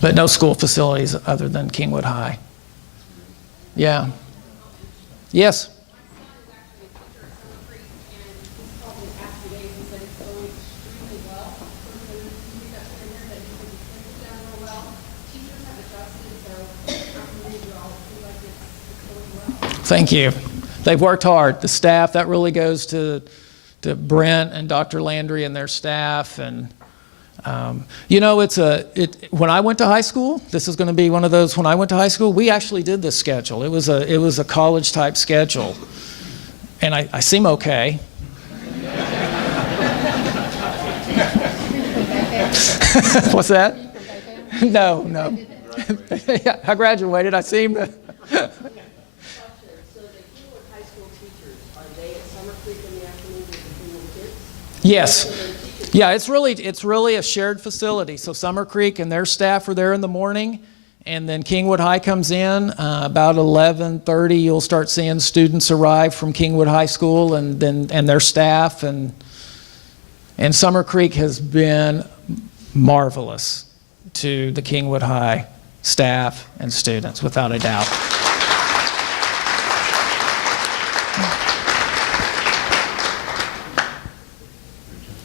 but no school facilities other than Kingwood High. Yeah. Yes? Thank you. They've worked hard. The staff, that really goes to Brent and Dr. Landry and their staff. And you know, when I went to high school, this is going to be one of those, when I went to high school, we actually did this schedule. It was a college type schedule. And I seem okay. What's that? No. I graduated. I seem to. Yes. Yeah, it's really a shared facility. So Summer Creek and their staff are there in the morning, and then Kingwood High comes in about 11:30. You'll start seeing students arrive from Kingwood High School and their staff, and Summer Creek has been marvelous to the Kingwood High staff and students, without a doubt.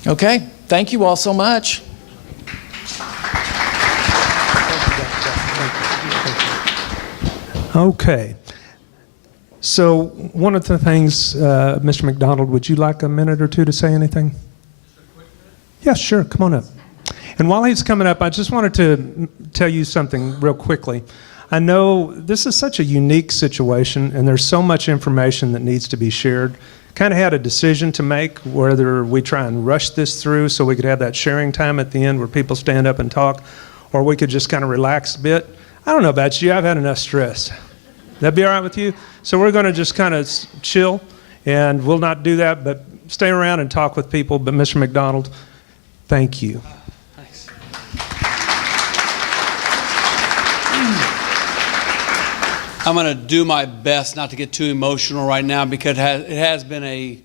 Okay, thank you all so much. Okay. So one of the things, Mr. McDonald, would you like a minute or two to say anything? Yeah, sure. Come on up. And while he's coming up, I just wanted to tell you something real quickly. I know this is such a unique situation, and there's so much information that needs to be shared. Kind of had a decision to make whether we try and rush this through so we could have that sharing time at the end where people stand up and talk, or we could just kind of relax a bit. I don't know about you, I've had enough stress. That'd be all right with you? So we're going to just kind of chill, and we'll not do that, but stay around and talk with people. But Mr. McDonald, thank you. Thanks. I'm going to do my best not to get too emotional right now, because it has been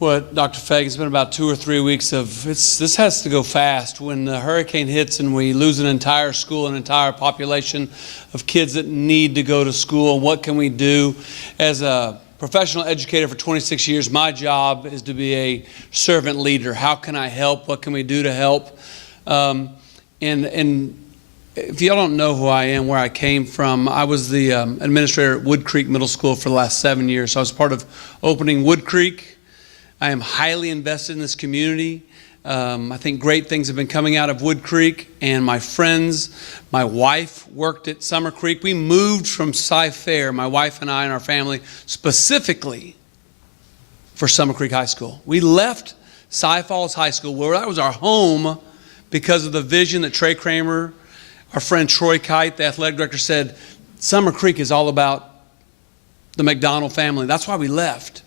what Dr. Fagan, it's been about 2 or 3 weeks of, this has to go fast. When the hurricane hits and we lose an entire school, an entire population of kids that need to go to school, what can we do? As a professional educator for 26 years, my job is to be a servant leader. How can I help? What can we do to help? And if y'all don't know who I am, where I came from, I was the administrator at Wood Creek Middle School for the last 7 years. So I was part of opening Wood Creek. I am highly invested in this community. I think great things have been coming out of Wood Creek, and my friends, my wife worked at Summer Creek. We moved from Cy-Fair, my wife and I and our family, specifically for Summer Creek High School. We left Cy Falls High School, where that was our home, because of the vision that Trey Kramer, our friend Troy Kite, the athletic director, said, Summer Creek is all about the McDonald family. That's why we left.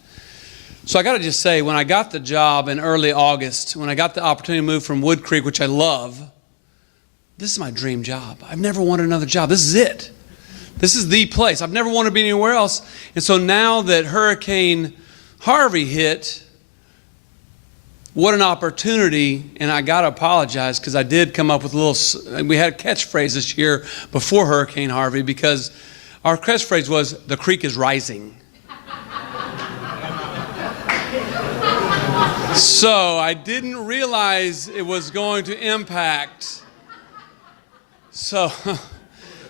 So I got to just say, when I got the job in early August, when I got the opportunity to move from Wood Creek, which I love, this is my dream job. I've never wanted another job. This is it. This is the place. I've never wanted to be anywhere else. And so now that Hurricane Harvey hit, what an opportunity. And I got to apologize, because I did come up with we had a catchphrase this year before Hurricane Harvey, because our catchphrase was, the creek is rising. So I didn't realize it was going to impact. So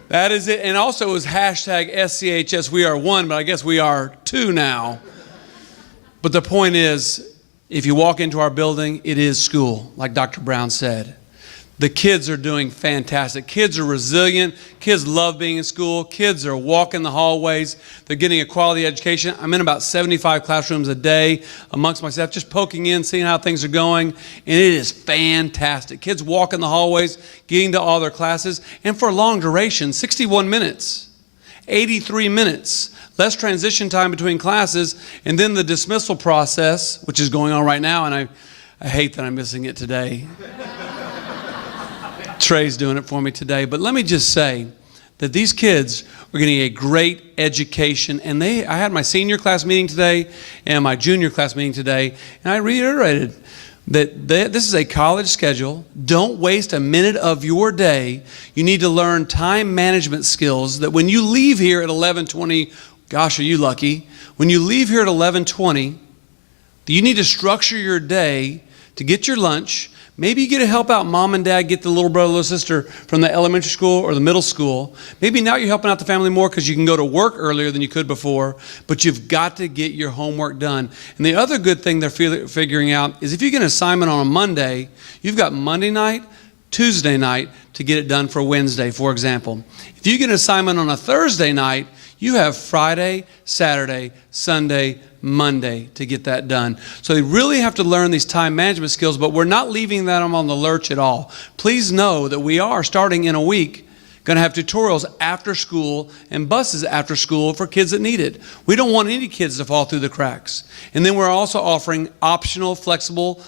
that is it. And also it was hashtag SCHS, we are one, but I guess we are two now. But the point is, if you walk into our building, it is school, like Dr. Brown said. The kids are doing fantastic. Kids are resilient. Kids love being in school. Kids are walking the hallways. They're getting a quality education. I'm in about 75 classrooms a day amongst my staff, just poking in, seeing how things are going, and it is fantastic. Kids walking the hallways, getting to all their classes, and for a long duration, 61 minutes, 83 minutes, less transition time between classes, and then the dismissal process, which is going on right now, and I hate that I'm missing it today. Trey's doing it for me today. But let me just say that these kids are getting a great education. And I had my senior class meeting today and my junior class meeting today, and I reiterated, This is a college schedule. Don't waste a minute of your day. You need to learn time management skills that when you leave here at 11:20, gosh, are you lucky? When you leave here at 11:20, you need to structure your day to get your lunch. Maybe you get to help out mom and dad get the little brother or sister from the elementary school or the middle school. Maybe now you're helping out the family more because you can go to work earlier than you could before, but you've got to get your homework done. And the other good thing they're figuring out is if you get an assignment on a Monday, you've got Monday night, Tuesday night to get it done for Wednesday, for example. If you get an assignment on a Thursday night, you have Friday, Saturday, Sunday, Monday to get that done. So they really have to learn these time management skills, but we're not leaving them on the lurch at all. Please know that we are, starting in a week, going to have tutorials after school and buses after school for kids that need it. We don't want any kids to fall through the cracks. And then we're also offering optional, flexible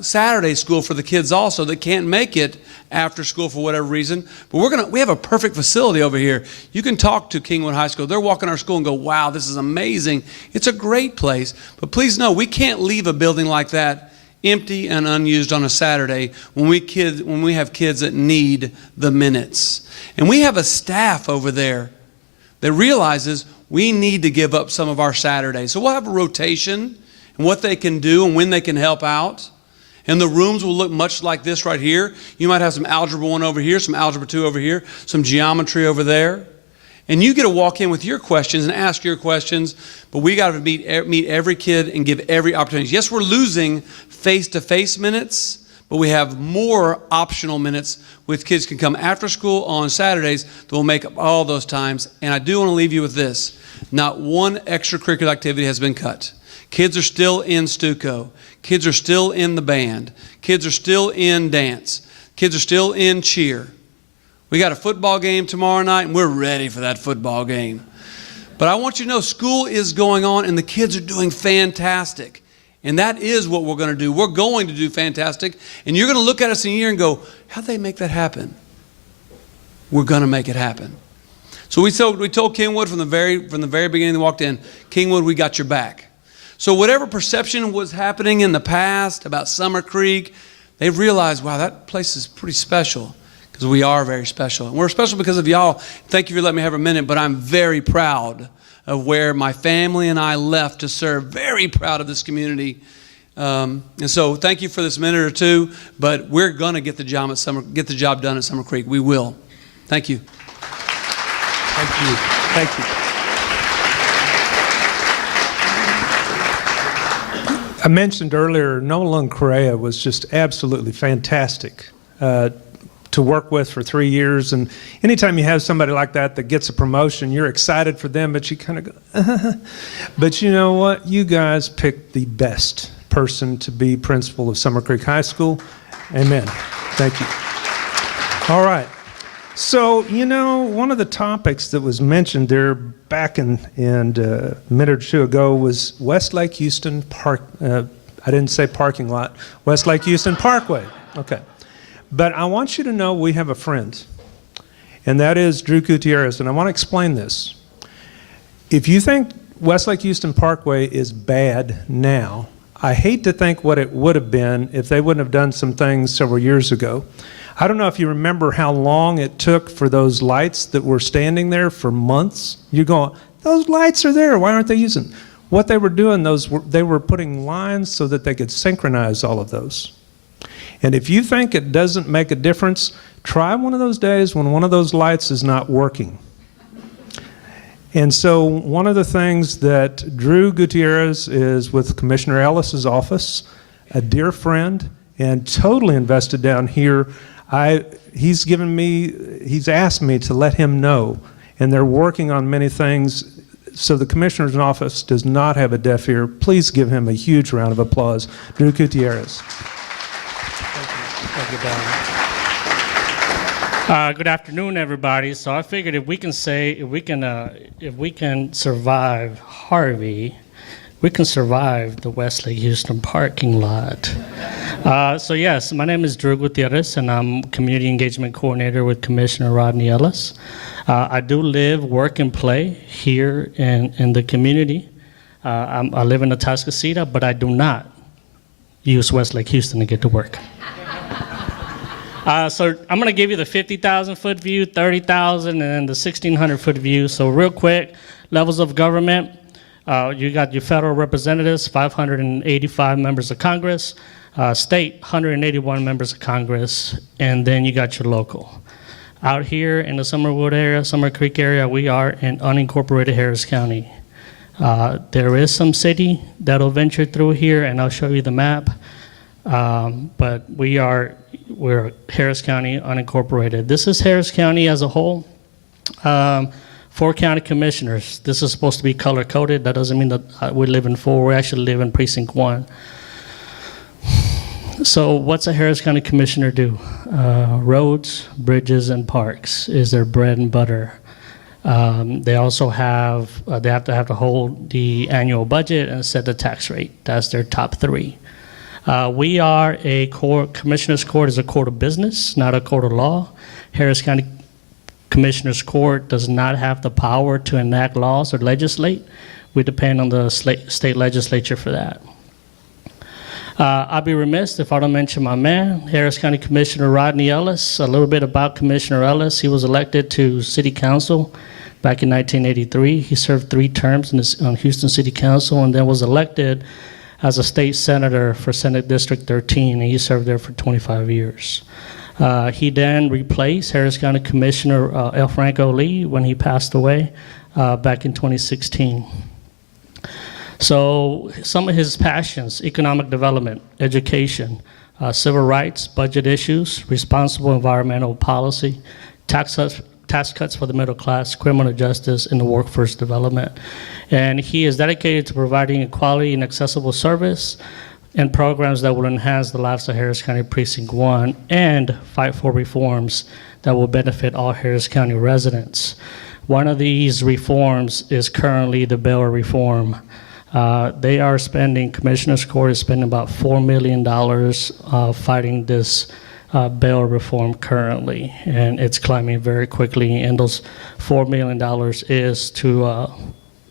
Saturday school for the kids also that can't make it after school for whatever reason. But we have a perfect facility over here. You can talk to Kingwood High School. They're walking our school and go, wow, this is amazing. It's a great place. But please know, we can't leave a building like that empty and unused on a Saturday when we have kids that need the minutes. And we have a staff over there that realizes we need to give up some of our Saturdays. So we'll have a rotation and what they can do and when they can help out. And the rooms will look much like this right here. You might have some Algebra 1 over here, some Algebra 2 over here, some geometry over there. And you get to walk in with your questions and ask your questions, but we got to meet every kid and give every opportunity. Yes, we're losing face-to-face minutes, but we have more optional minutes with kids can come after school on Saturdays that will make up all those times. And I do want to leave you with this. Not one extracurricular activity has been cut. Kids are still in Stuco. Kids are still in the band. Kids are still in dance. Kids are still in cheer. We got a football game tomorrow night, and we're ready for that football game. But I want you to know school is going on, and the kids are doing fantastic. And that is what we're going to do. We're going to do fantastic. And you're going to look at us in a year and go, how'd they make that happen? We're going to make it happen. So we told Kingwood from the very beginning they walked in, Kingwood, we got your back. So whatever perception was happening in the past about Summer Creek, they've realized, wow, that place is pretty special because we are very special. And we're special because of y'all. Thank you for letting me have a minute, but I'm very proud of where my family and I left to serve. Very proud of this community. And so thank you for this minute or two, but we're going to get the job done at Summer Creek. We will. Thank you. Thank you. Thank you. I mentioned earlier, Nolan Correa was just absolutely fantastic to work with for 3 years. And anytime you have somebody like that that gets a promotion, you're excited for them, but you kind of go, But you know what? You guys picked the best person to be principal of Summer Creek High School. Amen. Thank you. All right. So, you know, one of the topics that was mentioned there back in a minute or two ago was Westlake Houston Park. I didn't say parking lot. Westlake Houston Parkway. Okay. But I want you to know we have a friend, and that is Drew Gutierrez, and I want to explain this. If you think Westlake Houston Parkway is bad now, I hate to think what it would have been if they wouldn't have done some things several years ago. I don't know if you remember how long it took for those lights that were standing there for months. You're going, those lights are there. Why aren't they using them? What they were doing, they were putting lines so that they could synchronize all of those. And if you think it doesn't make a difference, try one of those days when one of those lights is not working. And so one of the things that Drew Gutierrez is with Commissioner Ellis's office, a dear friend, and totally invested down here. He's asked me to let him know, and they're working on many things. So the Commissioner's office does not have a deaf ear. Please give him a huge round of applause. Drew Gutierrez. Thank you, Don. Good afternoon, everybody. So I figured if we can survive Harvey, we can survive the Westlake Houston parking lot. So yes, my name is Drew Gutierrez, and I'm Community Engagement Coordinator with Commissioner Rodney Ellis. I do live, work, and play here in the community. I live in Atascocita, but I do not use Westlake Houston to get to work. So I'm going to give you the 50,000-foot view, 30,000, and then the 1,600-foot view. So real quick, levels of government. You got your federal representatives, 585 members of Congress, state, 181 members of Congress, and then you got your local. Out here in the Summerwood area, Summer Creek area, we are in unincorporated Harris County. There is some city that'll venture through here, and I'll show you the map. But we're Harris County unincorporated. This is Harris County as a whole. 4 county commissioners. This is supposed to be color coded. That doesn't mean that we live in 4. We actually live in precinct 1. So what's a Harris County commissioner do? Roads, bridges, and parks is their bread and butter. They also have to hold the annual budget and set the tax rate. That's their top 3. We are a commissioners court is a court of business, not a court of law. Harris County Commissioners Court does not have the power to enact laws or legislate. We depend on the state legislature for that. I'd be remiss if I don't mention my man, Harris County Commissioner Rodney Ellis. A little bit about Commissioner Ellis. He was elected to City Council back in 1983. He served 3 terms on Houston City Council and then was elected as a state senator for Senate District 13, and he served there for 25 years. He then replaced Harris County Commissioner L. Franco Lee when he passed away back in 2016. So some of his passions: economic development, education, civil rights, budget issues, responsible environmental policy, tax cuts for the middle class, criminal justice, and the workforce development. And he is dedicated to providing a quality and accessible service and programs that will enhance the lives of Harris County Precinct 1 and fight for reforms that will benefit all Harris County residents. One of these reforms is currently the bail reform. Commissioners Court is spending about $4 million fighting this bail reform currently, and it's climbing very quickly, and those $4 million is to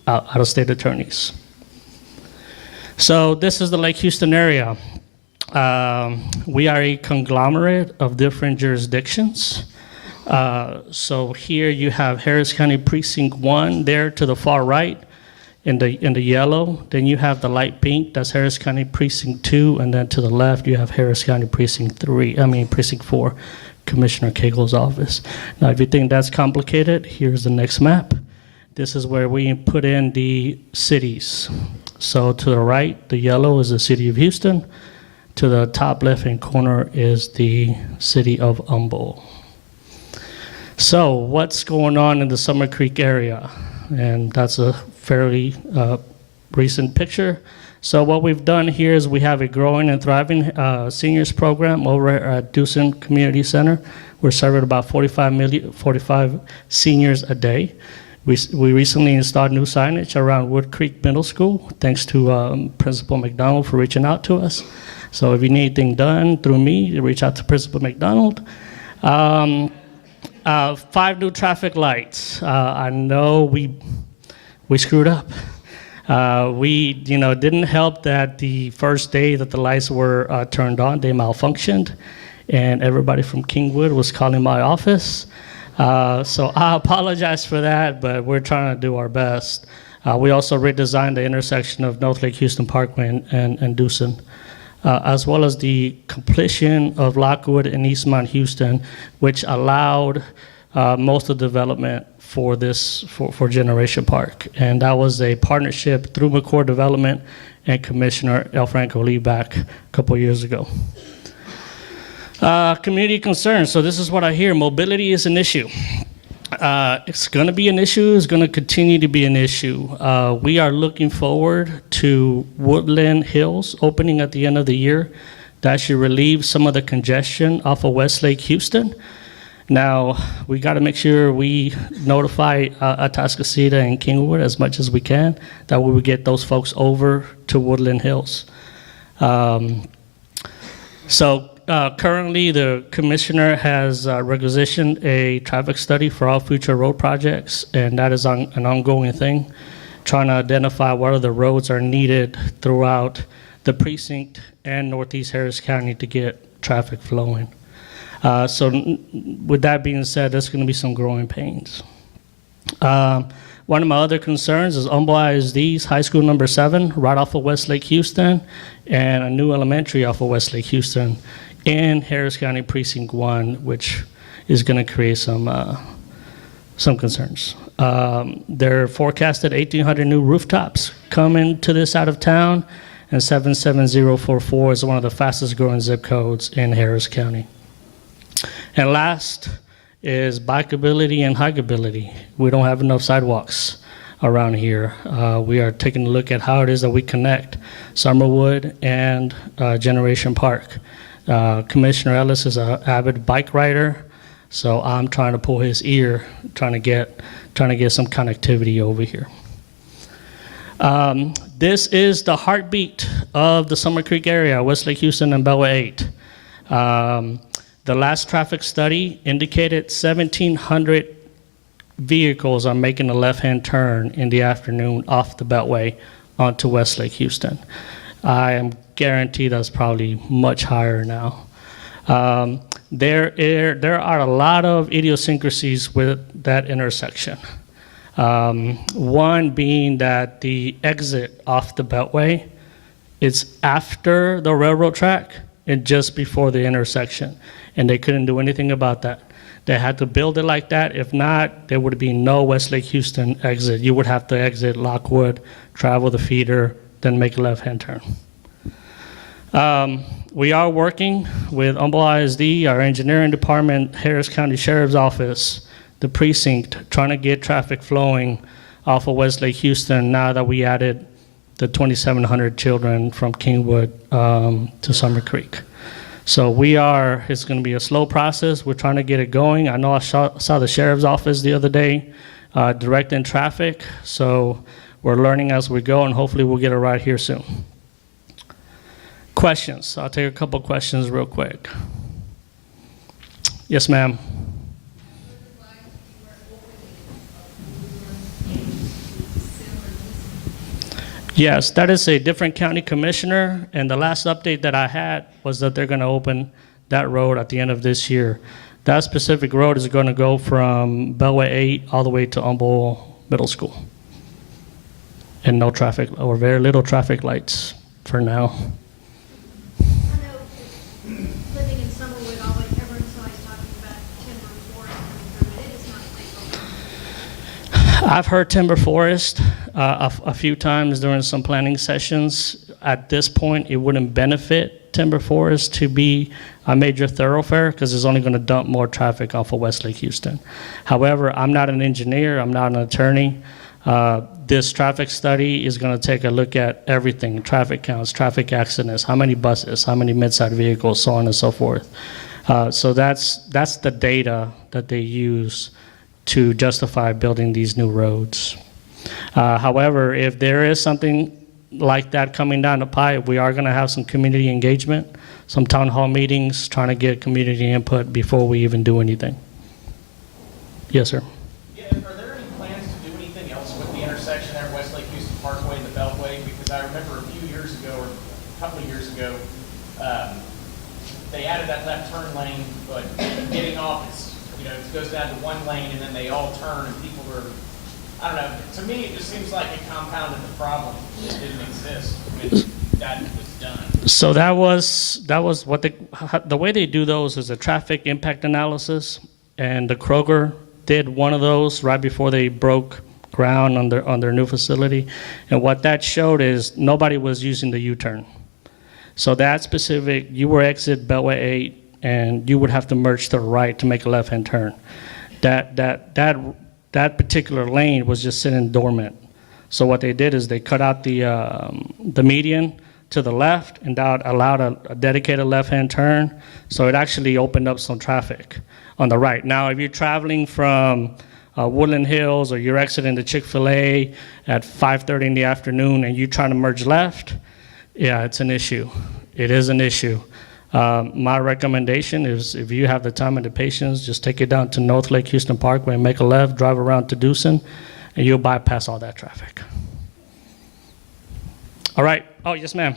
out-of-state attorneys. So this is the Lake Houston area. We are a conglomerate of different jurisdictions. So here you have Harris County Precinct 1 there to the far right in the yellow. Then you have the light pink, that's Harris County Precinct 2, and then to the left you have Harris County Precinct 4, Commissioner Cagle's office. Now if you think that's complicated, here's the next map. This is where we put in the cities. So to the right, the yellow is the city of Houston. To the top left-hand corner is the city of Humboldt. So what's going on in the Summer Creek area? And that's a fairly recent picture. So what we've done here is we have a growing and thriving seniors program over at Doosan Community Center. We're serving about 45 seniors a day. We recently installed new signage around Wood Creek Middle School, thanks to Principal McDonald for reaching out to us. So if you need anything done through me, reach out to Principal McDonald. 5 new traffic lights. I know we screwed up. We didn't help that the first day that the lights were turned on, they malfunctioned, and everybody from Kingwood was calling my office. So I apologize for that, but we're trying to do our best. We also redesigned the intersection of North Lake Houston Parkway and Doosan, as well as the completion of Lockwood and Eastmont Houston, which allowed most of the development for Generation Park. And that was a partnership through McCord Development and Commissioner L. Franco Lee back a couple years ago. Community concerns. So this is what I hear. Mobility is an issue. It's going to be an issue. It's going to continue to be an issue. We are looking forward to Woodland Hills opening at the end of the year. That should relieve some of the congestion off of Westlake Houston. Now, we got to make sure we notify Atascocita and Kingwood as much as we can, that we would get those folks over to Woodland Hills. Currently, the commissioner has requisitioned a traffic study for all future road projects, and that is an ongoing thing, trying to identify what other roads are needed throughout the precinct and Northeast Harris County to get traffic flowing. With that being said, there's going to be some growing pains. One of my other concerns is Humble ISD's High School number 7, right off of Westlake Houston, and a new elementary off of Westlake Houston in Harris County Precinct 1, which is going to create some concerns. They're forecasted 1,800 new rooftops coming to this side of town, and 77044 is one of the fastest growing zip codes in Harris County. And last is bikeability and hikeability. We don't have enough sidewalks around here. We are taking a look at how it is that we connect Summerwood and Generation Park. Commissioner Ellis is an avid bike rider, so I'm trying to pull his ear, trying to get some connectivity over here. This is the heartbeat of the Summer Creek area, Westlake Houston and Beltway 8. The last traffic study indicated 1,700 vehicles are making a left-hand turn in the afternoon off the Beltway onto Westlake Houston. I am guaranteed that's probably much higher now. There are a lot of idiosyncrasies with that intersection. One being that the exit off the Beltway is after the railroad track and just before the intersection, and they couldn't do anything about that. They had to build it like that. If not, there would be no Westlake Houston exit. You would have to exit Lockwood, travel the feeder, then make a left-hand turn. We are working with Humble ISD, our engineering department, Harris County Sheriff's Office, the precinct, trying to get traffic flowing off of Westlake Houston now that we added the 2,700 children from Kingwood to Summer Creek. So it's going to be a slow process. We're trying to get it going. I know I saw the Sheriff's Office the other day directing traffic, so we're learning as we go, and hopefully we'll get it right here soon. Questions? I'll take a couple questions real quick. Yes, ma'am. Yes, that is a different county commissioner, and the last update that I had was that they're going to open that road at the end of this year. That specific road is going to go from Beltway 8 all the way to Humble Middle School. And no traffic, or very little traffic lights for now. I know living in Summerwood, everyone's always talking about timber forest coming through, but it is not legal. I've heard timber forest a few times during some planning sessions. At this point, it wouldn't benefit timber forest to be a major thoroughfare because it's only going to dump more traffic off of Westlake Houston. However, I'm not an engineer, I'm not an attorney. This traffic study is going to take a look at everything: traffic counts, traffic accidents, how many buses, how many mid-size vehicles, so on and so forth. So that's the data that they use to justify building these new roads. However, if there is something like that coming down the pipe, we are going to have some community engagement, some town hall meetings, trying to get community input before we even do anything. Yes, sir. Yeah, are there any plans to do anything else with the intersection there, Westlake Houston Parkway and the Beltway? Because I remember a few years ago, or a couple of years ago, they added that left turn lane, but getting off, it goes down to one lane and then they all turn and people are, I don't know, to me it just seems like it compounded the problem that didn't exist when that was done. So that was what the way they do those is a traffic impact analysis, and the Kroger did one of those right before they broke ground on their new facility, and what that showed is nobody was using the U-turn. So that specific, you were exit Beltway 8 and you would have to merge to the right to make a left-hand turn. That particular lane was just sitting dormant. So what they did is they cut out the median to the left, and that allowed a dedicated left-hand turn. So it actually opened up some traffic on the right. Now, if you're traveling from Woodland Hills, or you're exiting the Chick-fil-A at 5:30 in the afternoon and you're trying to merge left, yeah, it's an issue. It is an issue. My recommendation is, if you have the time and the patience, just take it down to North Lake Houston Parkway and make a left, drive around to Dewson, and you'll bypass all that traffic. All right. Oh, yes, ma'am.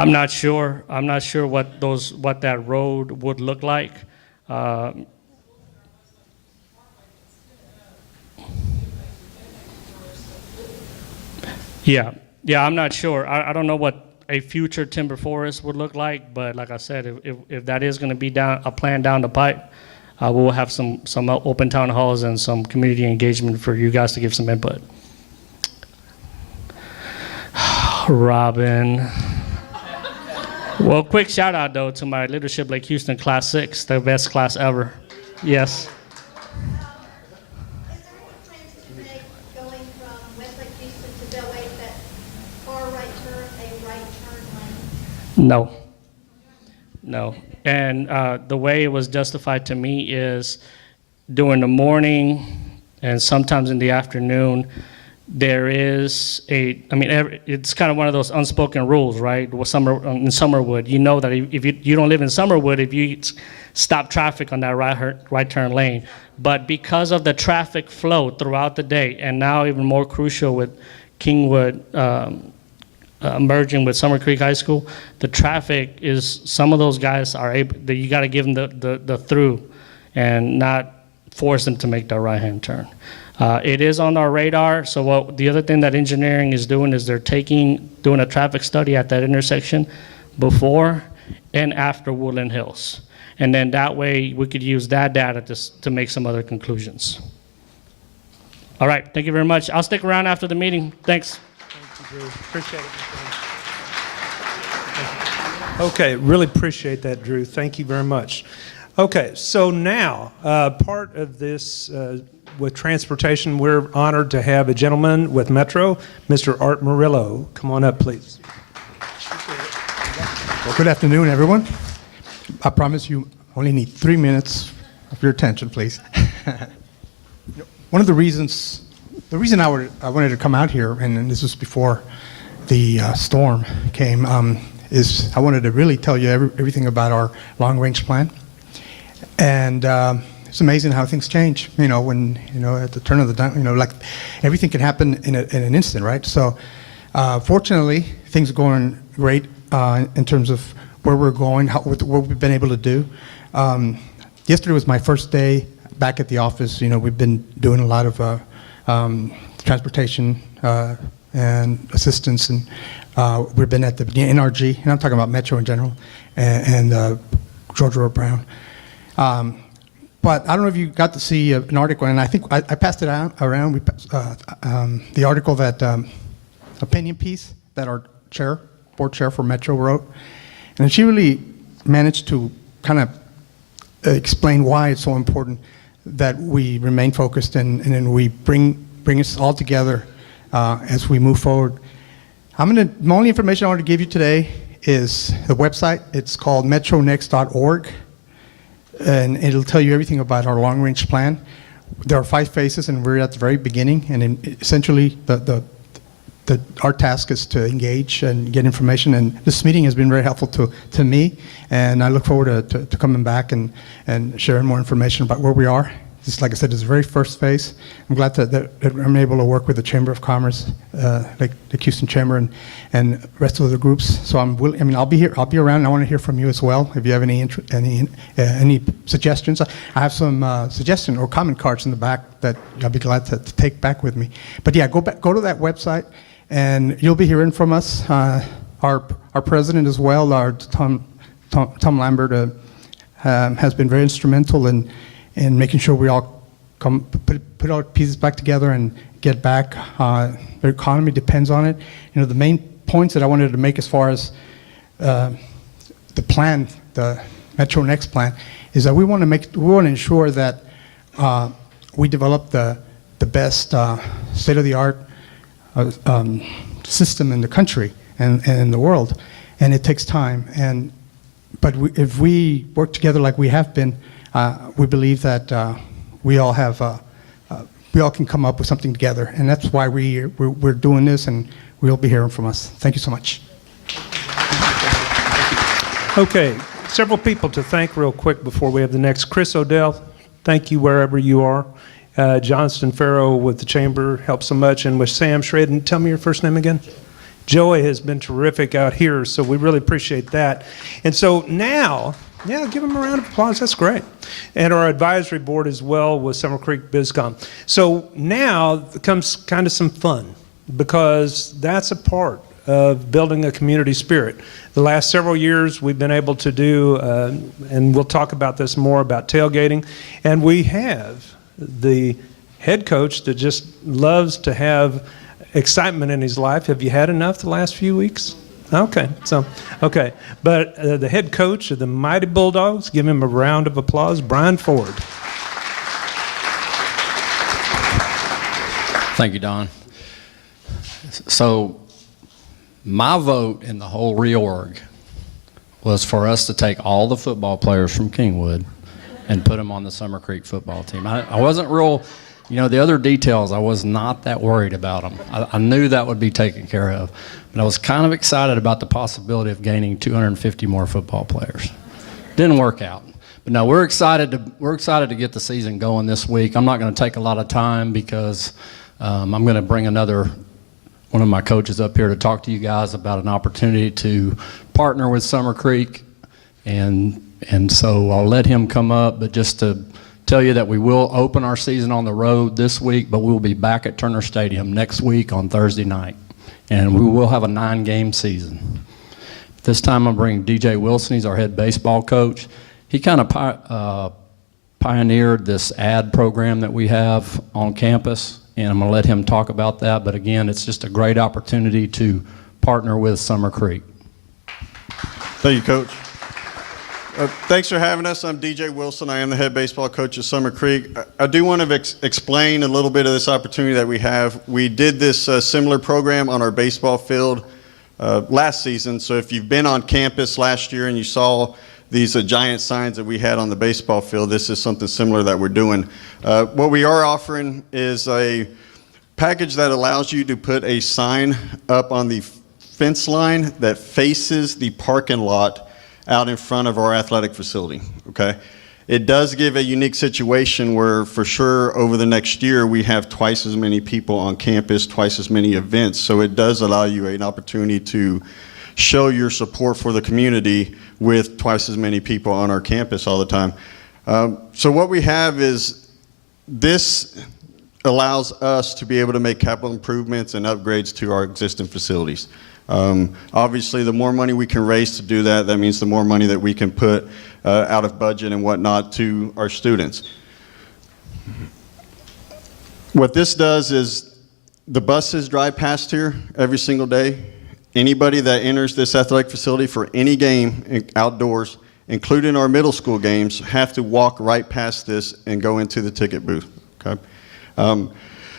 I'm not sure. I'm not sure what that road would look like. Yeah, I'm not sure. I don't know what a future timber forest would look like, but like I said, if that is going to be a plan down the pipe, we'll have some open town halls and some community engagement for you guys to give some input. Robin. Well, quick shout out though to my Leadership Lake Houston Class 6, the best class ever. Yes. Is there any plans to make going from Westlake Houston to Bell Lake that far right turn a right turn lane? No. And the way it was justified to me is during the morning and sometimes in the afternoon, there is it's kind of one of those unspoken rules, right? In Summerwood, you know that if you don't live in Summerwood, if you stop traffic on that right turn lane. But because of the traffic flow throughout the day, and now even more crucial with Kingwood merging with Summer Creek High School, the traffic is, some of those guys are able, you got to give them the through and not force them to make that right-hand turn. It is on our radar. So the other thing that engineering is doing is they're doing a traffic study at that intersection before and after Woodland Hills. And then that way we could use that data to make some other conclusions. All right, thank you very much. I'll stick around after the meeting. Thanks. Thank you, Drew. Appreciate it. Okay, really appreciate that, Drew. Thank you very much. Okay, so now, part of this with transportation, we're honored to have a gentleman with Metro, Mr. Art Murillo. Come on up, please. Well, good afternoon, everyone. I promise you only need 3 minutes of your attention, please. One of the reason I wanted to come out here, and this was before the storm came, is I wanted to really tell you everything about our long-range plan. And it's amazing how things change, when, at the turn of the time, like everything can happen in an instant, right? So fortunately, things are going great in terms of where we're going, what we've been able to do. Yesterday was my first day back at the office. We've been doing a lot of transportation and assistance, and we've been at the NRG, and I'm talking about Metro in general, and George Road Brown. But I don't know if you got to see an article, and I think I passed it around. The article opinion piece that our board chair for Metro wrote, and she really managed to kind of explain why it's so important that we remain focused and we bring us all together as we move forward. The only information I want to give you today is the website. It's called metronext.org. And it'll tell you everything about our long-range plan. There are 5 phases, and we're at the very beginning. And essentially, our task is to engage and get information. And this meeting has been very helpful to me. And I look forward to coming back and sharing more information about where we are. Just like I said, it's the very first phase. I'm glad that I'm able to work with the Chamber of Commerce, like the Houston Chamber, and the rest of the groups. So I'll be here. I'll be around. And I want to hear from you as well. If you have any suggestions, I have some suggestion or comment cards in the back that I'll be glad to take back with me. But yeah, go to that website, and you'll be hearing from us. Our president as well, our Tom Lambert, has been very instrumental in making sure we all put our pieces back together and get back. The economy depends on it. The main points that I wanted to make as far as the plan, the Metro Next plan, is that we want to ensure that we develop the best state-of-the-art system in the country and in the world, and it takes time. But if we work together like we have been, we believe that we all can come up with something together, and that's why we're doing this, and we'll be hearing from us. Thank you so much. Okay, several people to thank real quick before we have the next. Chris Odell, thank you wherever you are. Johnston Farrow with the Chamber helped so much, and with Sam Shredden. Tell me your first name again. Joey has been terrific out here, so we really appreciate that. And so now, yeah, give him a round of applause. That's great. And our advisory board as well with Summer Creek Bizcom. So now comes kind of some fun, because that's a part of building a community spirit. The last several years we've been able to do, and we'll talk about this more, about tailgating, and we have the head coach that just loves to have excitement in his life. Have you had enough the last few weeks? Okay, okay. But the head coach of the Mighty Bulldogs, give him a round of applause, Brian Ford. Thank you, Don. So my vote in the whole reorg was for us to take all the football players from Kingwood and put them on the Summer Creek football team. I wasn't real, the other details, I was not that worried about them. I knew that would be taken care of, but I was kind of excited about the possibility of gaining 250 more football players. Didn't work out. But no, we're excited to get the season going this week. I'm not going to take a lot of time because I'm going to bring one of my coaches up here to talk to you guys about an opportunity to partner with Summer Creek, and so I'll let him come up, but just to tell you that we will open our season on the road this week, but we'll be back at Turner Stadium next week on Thursday night, and we will have a 9-game season. This time I'm bringing DJ Wilson. He's our head baseball coach. He kind of pioneered this ad program that we have on campus, and I'm going to let him talk about that. But again, it's just a great opportunity to partner with Summer Creek. Thank you, Coach. Thanks for having us. I'm DJ Wilson. I am the head baseball coach at Summer Creek. I do want to explain a little bit of this opportunity that we have. We did this similar program on our baseball field last season. So if you've been on campus last year and you saw these giant signs that we had on the baseball field, this is something similar that we're doing. What we are offering is a package that allows you to put a sign up on the fence line that faces the parking lot out in front of our athletic facility, okay? It does give a unique situation where for sure over the next year we have twice as many people on campus, twice as many events, so it does allow you an opportunity to show your support for the community with twice as many people on our campus all the time. So what we have is this allows us to be able to make capital improvements and upgrades to our existing facilities. Obviously, the more money we can raise to do that, that means the more money that we can put out of budget and whatnot to our students. What this does is the buses drive past here every single day. Anybody that enters this athletic facility for any game outdoors, including our middle school games, have to walk right past this and go into the ticket booth, okay?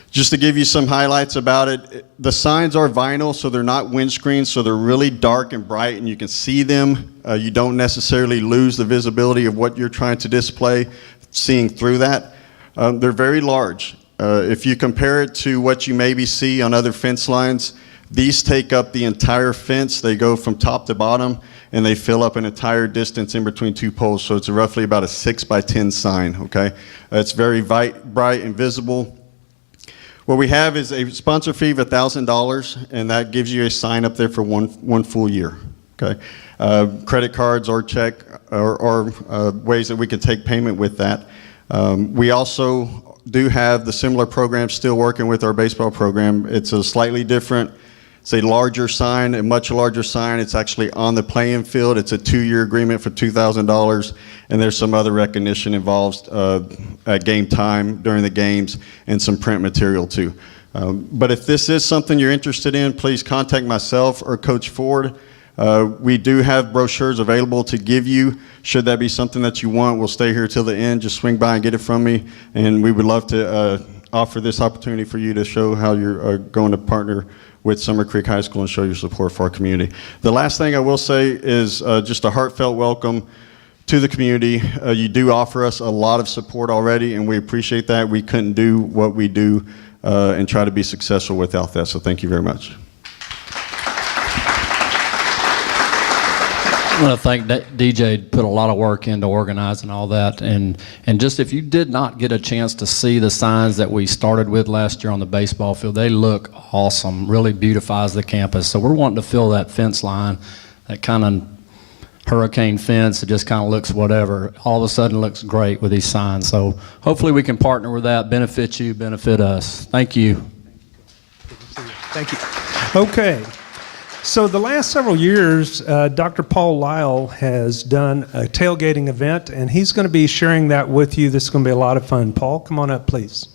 Just to give you some highlights about it, the signs are vinyl, so they're not windscreen, so they're really dark and bright, and you can see them. You don't necessarily lose the visibility of what you're trying to display, seeing through that. They're very large. If you compare it to what you maybe see on other fence lines, these take up the entire fence. They go from top to bottom, and they fill up an entire distance in between two poles, so it's roughly about a 6x10 sign, okay? It's very bright and visible. What we have is a sponsor fee of $1,000, and that gives you a sign up there for one full year, okay? Credit cards or check or ways that we can take payment with that. We also do have the similar program still working with our baseball program. It's a slightly different, it's a larger sign, a much larger sign. It's actually on the playing field. It's a 2-year agreement for $2,000, and there's some other recognition involved at game time, during the games, and some print material too. But if this is something you're interested in, please contact myself or Coach Ford. We do have brochures available to give you. Should that be something that you want, we'll stay here till the end. Just swing by and get it from me, and we would love to offer this opportunity for you to show how you're going to partner with Summer Creek High School and show your support for our community. The last thing I will say is just a heartfelt welcome to the community. You do offer us a lot of support already, and we appreciate that. We couldn't do what we do and try to be successful without that, so thank you very much. I want to thank DJ. Put a lot of work into organizing all that, and just if you did not get a chance to see the signs that we started with last year on the baseball field, they look awesome. Really beautifies the campus. So we're wanting to fill that fence line, that kind of hurricane fence. It just kind of looks whatever. All of a sudden, looks great with these signs. So hopefully we can partner with that, benefit you, benefit us. Thank you. Thank you. Okay. So the last several years, Dr. Paul Lyle has done a tailgating event, and he's going to be sharing that with you. This is going to be a lot of fun. Paul, come on up, please.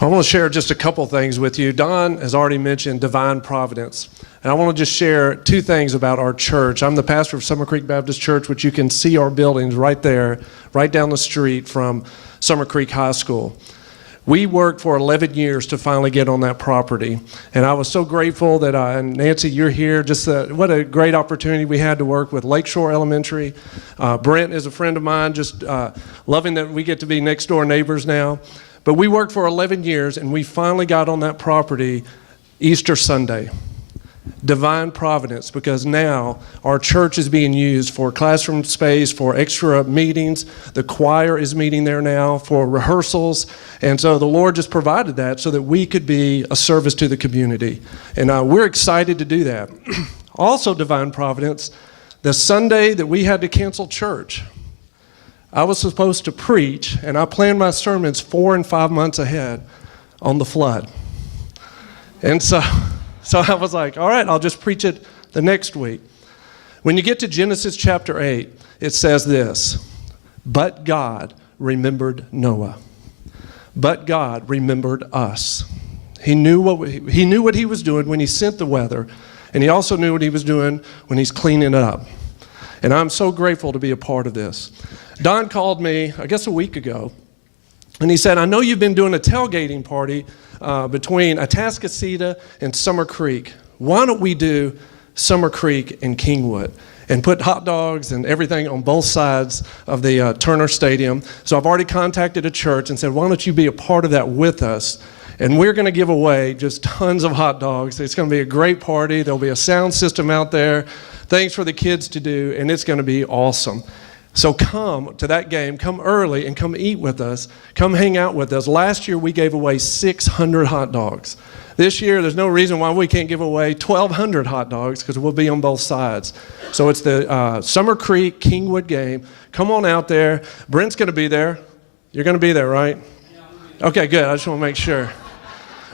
I want to share just a couple things with you. Don has already mentioned divine providence. And I want to just share two things about our church. I'm the pastor of Summer Creek Baptist Church, which you can see our buildings right there, right down the street from Summer Creek High School. We worked for 11 years to finally get on that property. And I was so grateful that and Nancy, you're here. Just what a great opportunity we had to work with Lakeshore Elementary. Brent is a friend of mine, just loving that we get to be next door neighbors now. But we worked for 11 years, and we finally got on that property Easter Sunday. Divine providence, because now our church is being used for classroom space, for extra meetings. The choir is meeting there now for rehearsals. And so the Lord just provided that so that we could be a service to the community. And we're excited to do that. Also, divine providence, the Sunday that we had to cancel church, I was supposed to preach, and I planned my sermons 4 and 5 months ahead on the flood. And so I was like, all right, I'll just preach it the next week. When you get to Genesis chapter 8, it says this: but God remembered Noah. But God remembered us. He knew what he was doing when he sent the weather, and he also knew what he was doing when he's cleaning it up. And I'm so grateful to be a part of this. Don called me, I guess a week ago, and he said, I know you've been doing a tailgating party between Atascocita and Summer Creek. Why don't we do Summer Creek and Kingwood and put hot dogs and everything on both sides of the Turner Stadium? So I've already contacted a church and said, why don't you be a part of that with us? And we're going to give away just tons of hot dogs. It's going to be a great party. There'll be a sound system out there, things for the kids to do, and it's going to be awesome. So come to that game, come early and come eat with us, come hang out with us. Last year we gave away 600 hot dogs. This year there's no reason why we can't give away 1,200 hot dogs because we'll be on both sides. So it's the Summer Creek Kingwood game. Come on out there. Brent's going to be there. You're going to be there, right? Okay, good. I just want to make sure.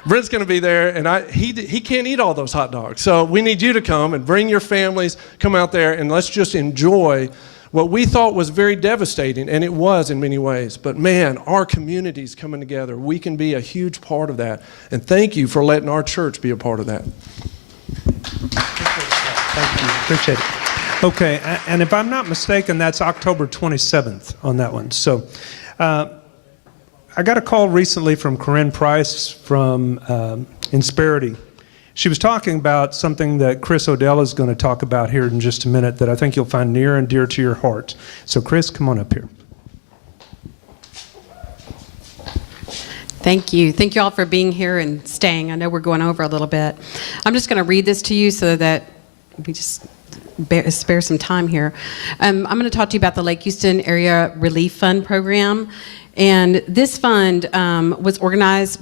Brent's going to be there, and he can't eat all those hot dogs. So we need you to come and bring your families, come out there, and let's just enjoy what we thought was very devastating, and it was in many ways. But man, our community's coming together. We can be a huge part of that. And thank you for letting our church be a part of that. Thank you. Appreciate it. Okay, and if I'm not mistaken, that's October 27th on that one. So I got a call recently from Corinne Price from Insperity. She was talking about something that Chris Odell is going to talk about here in just a minute that I think you'll find near and dear to your heart. So Chris, come on up here. Thank you. Thank you all for being here and staying. I know we're going over a little bit. I'm just going to read this to you so that we just spare some time here. I'm going to talk to you about the Lake Houston Area Relief Fund program. And this fund was organized